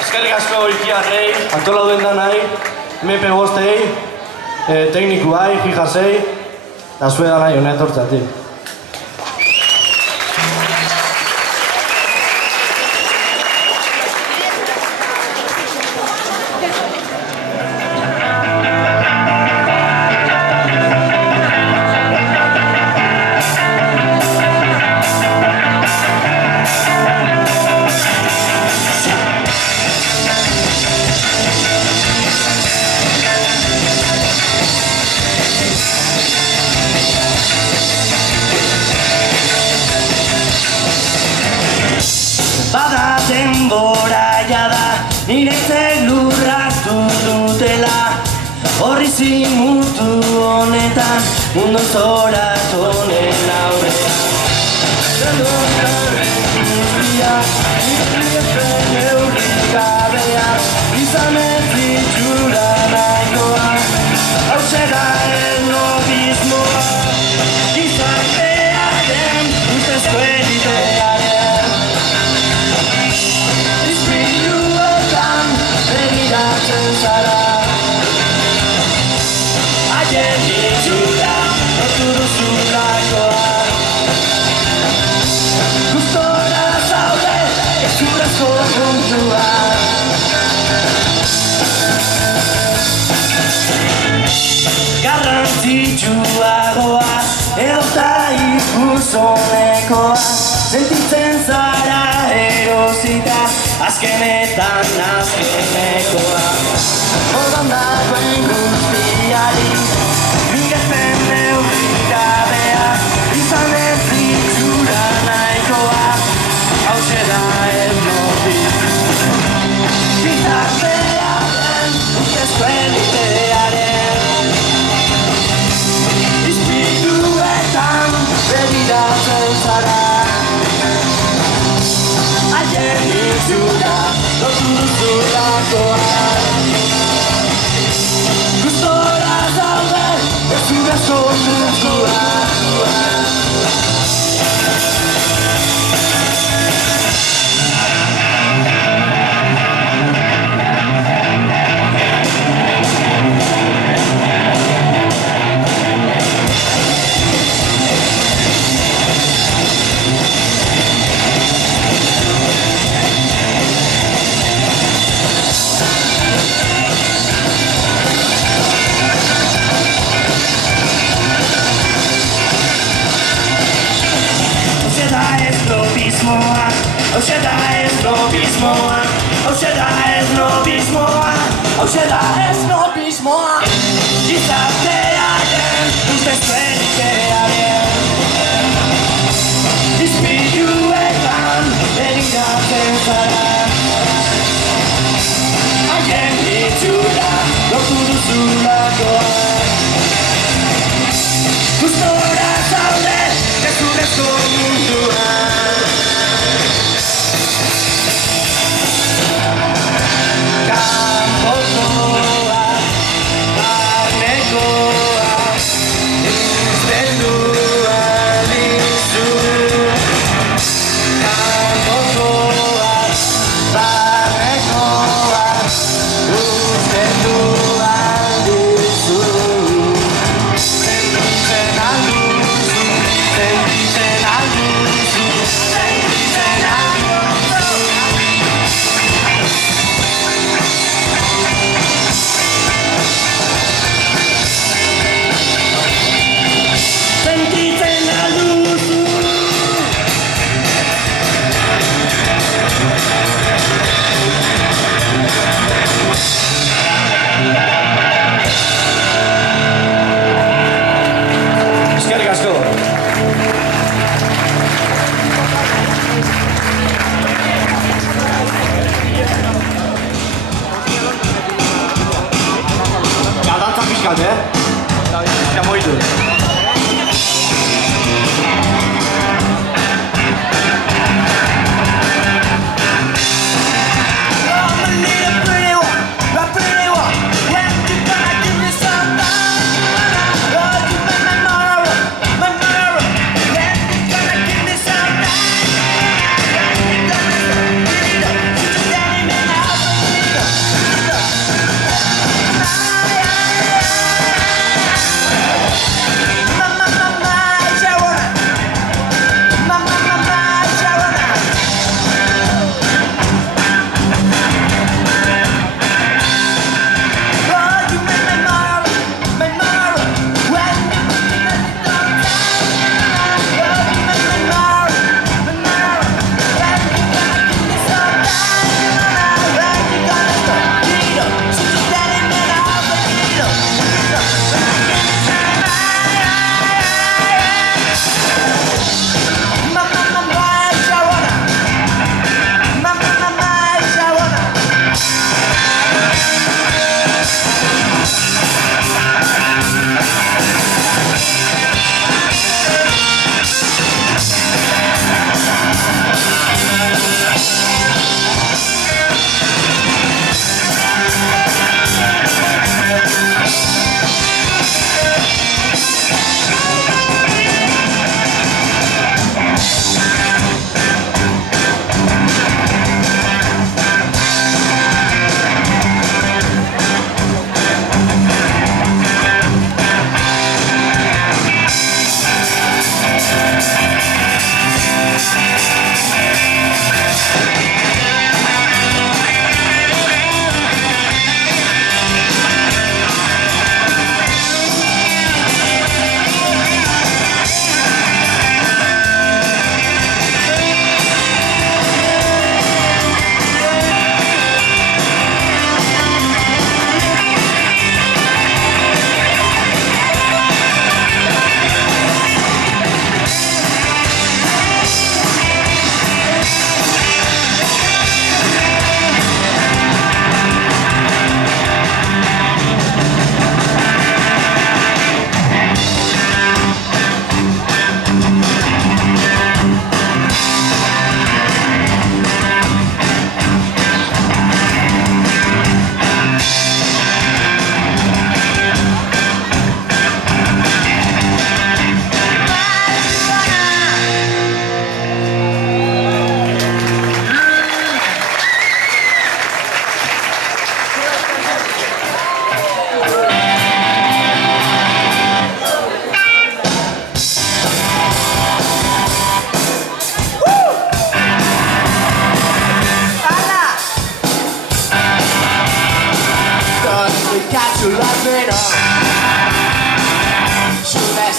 Eskerrik asko Ikiarrei, antolauden danai, MP5-ei, teknikuai, Jijasei, eta zue danai hona etortzatik. Bada denbora jada, niretzek lurratu dutela. Horri zimutu honetan, mundu zoratu honen aurrean. Zerdokarren guztia, nirriepen eurrik gabea, izan ez ditxura nahikoa, hause da enobismoa. Gizartearen ustezko elitearen zara haien ditxura, nortu duzula garrantzitsuagoa edota ikusonekoa sentitzen zara erosita azkenetan azkenekoa Ordan dagoen guztiari migetzen neurrikabea izan ez itxura nahikoa hauxe da ernotik Gizartearen ustezko elitearen Ispiluetan begiratzen zara Haien itxura lotu duzulakoan Gustora zaude ez zurezko munduan Hauxe da ez nobismoa Hauxe da ez nobismoa Hauxe da ez nobismoa Gizartearen ustezko elitearen Ispiluetan begiratzen zara Haien itxura lortu duzulakoan Gustora zaude gezurrezko munduan Kanpokoa, barnekoa, uzten duan dizu Kanpokoa, barnekoa, uzten duan dizu Sentitzen alduzu, sentitzen alduzu, sentitzen alduzu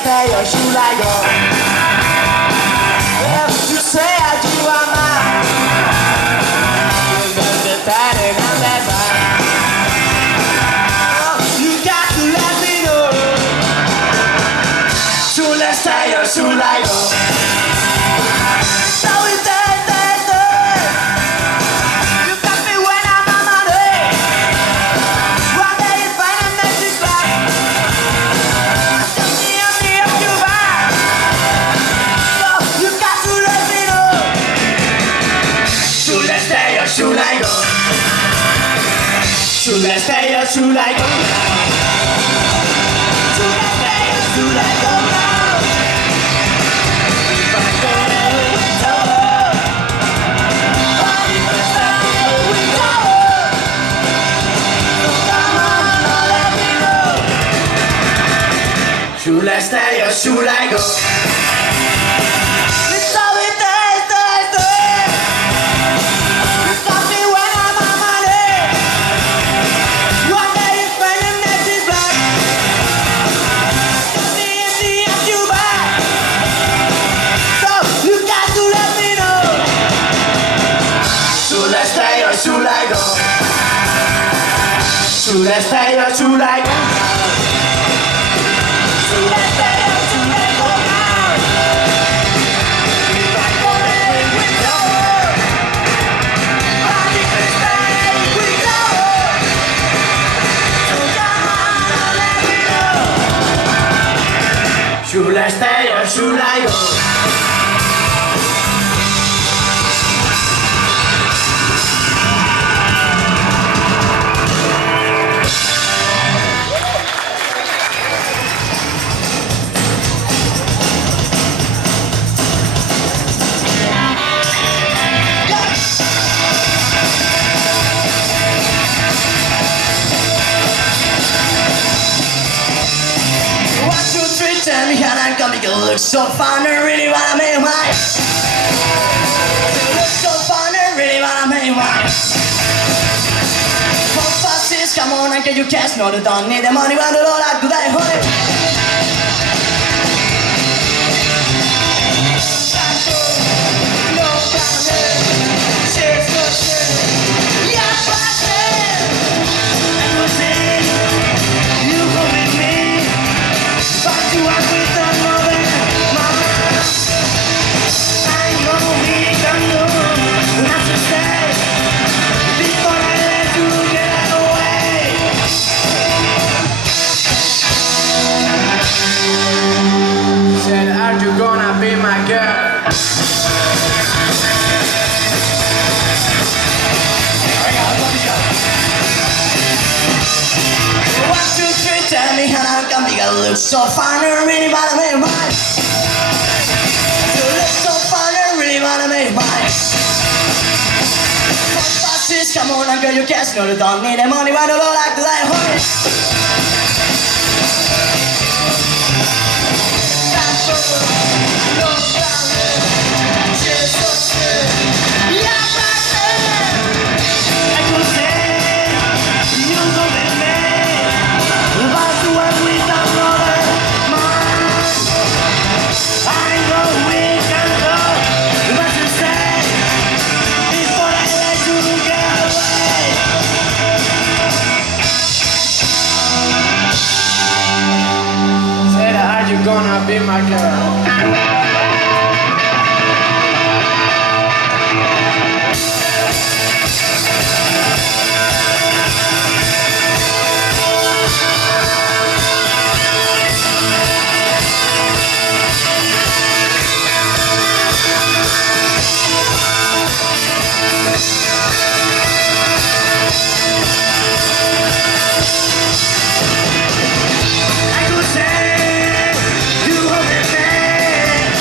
stay or should I go? Well, you say I do, I'm not. You're the pattern on that line. Oh, you got to let me know. Should I stay or should I go? So it's that. You got me when I'm on my way. One day it's fine and next it's black. Just me and me of you back. So you got to let me know. Should I stay or should I go? Should I stay or should I go now? Should I stay or should I go now? If I go there, it's over. But if I stay, it's over. So come on, now let me know. Should I stay or should I go? It's always there. You got me when I'm on my way. One day it's fine and next it's black. Just me and me and you back. So you got to let me know. Should I stay or should I go? Should I stay or should I go now? Should I stay or should I go now? If I go there, it's over. But if I stay, it's over. So come on, now let me know. Should I stay or should I go? One, two, three, tell me how I'm gonna go. Look so fine, I really wanna make mine. Look so fine, I really wanna make mine. 4, 5, 6, come on and get your cash. No, you don't need the money, but the Lord, I do that, honey. Said, are you gonna be my girl? One, two, three, tell me how I'm gonna be. I look so fine, I really wanna make mine. You look so fine, I really wanna make mine. 4, 5, 6, come on and get your cash. No, you don't need the money, but the Lord, I do that, honey. Said, are you gonna be my girl? I could say you hold me back.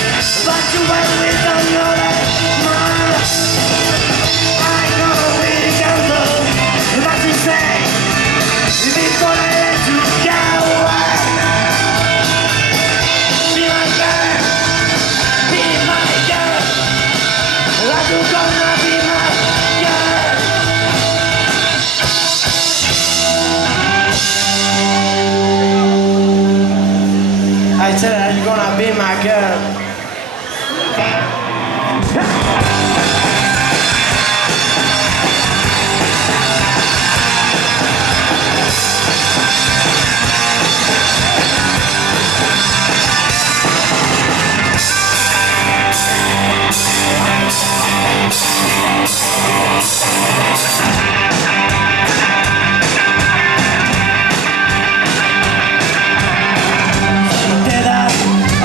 I said that you're gonna be my girl.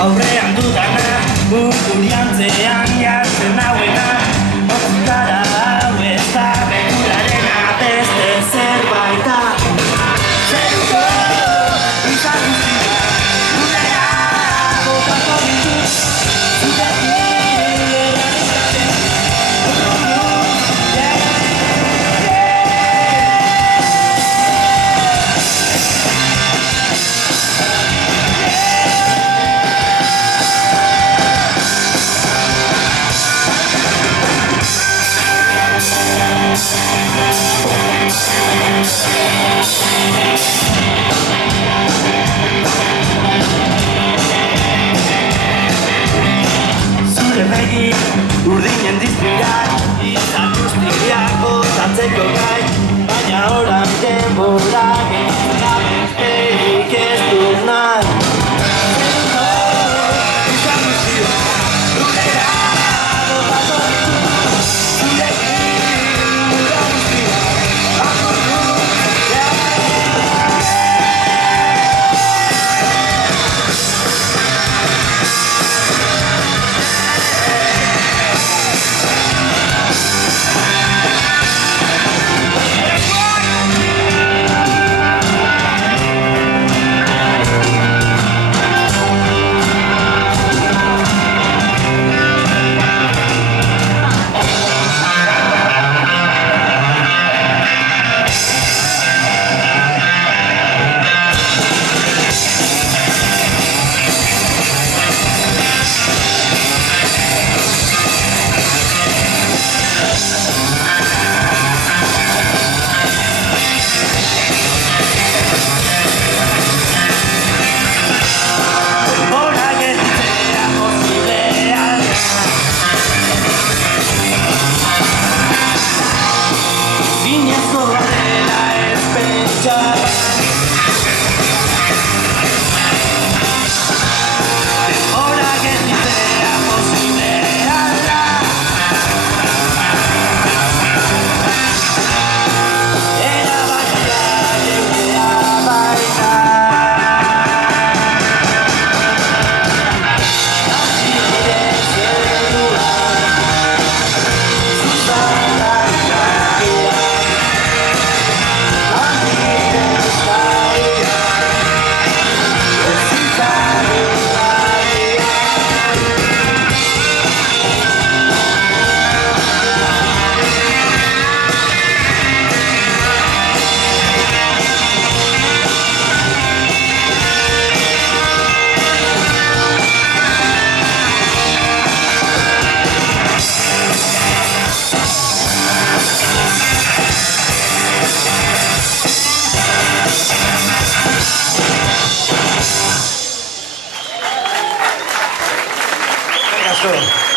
Aurrean dudana, urduriantzean jartzen hauena Otzikara hau ez da bekurarena beste zerbaita Zeruko izan guztia, gurera botako ditut Zurekin eranizaten, urdinen dizpirak, izan guztiak botatzeko gai Baina oran denborak besterik ez dut nahi Zeruko izan guztiak, gurera botako ditut Zurekin gura guztiak, akordu Gracias.